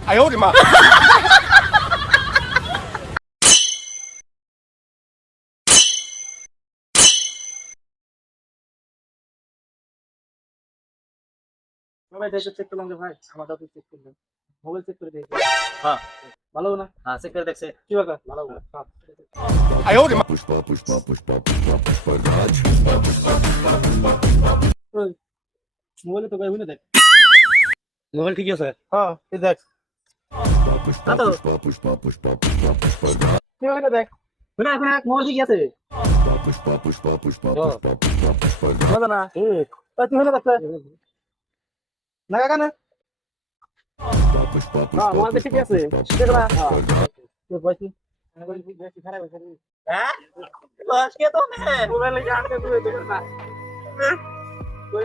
哎呦我的妈ভাই দেখে চেক করলাম যে ভাই আমারটাও তো চেক করলাম মোবাইল চেক করে দেখি হ্যাঁ ভালো না হ্যাঁ চেক করে দেখছে কি ব্যাপার ভালো হ্যাঁ 哎呦我的妈 মোবাইলে তো গাইব না দেখ মোবাইল ঠিক আছে হ্যাঁ এই দেখ না তো কি হইলো দেখ না এখন এক মোবাইল ঠিক আছে না না ঠিক তুই হলো দেখতে না কাকা না হ্যাঁ মোবাইল ঠিক আছে ঠিক না হ্যাঁ তুই বসি হ্যাঁ বস কে তো নে মোবাইল জানতে তুই দেখ না তুই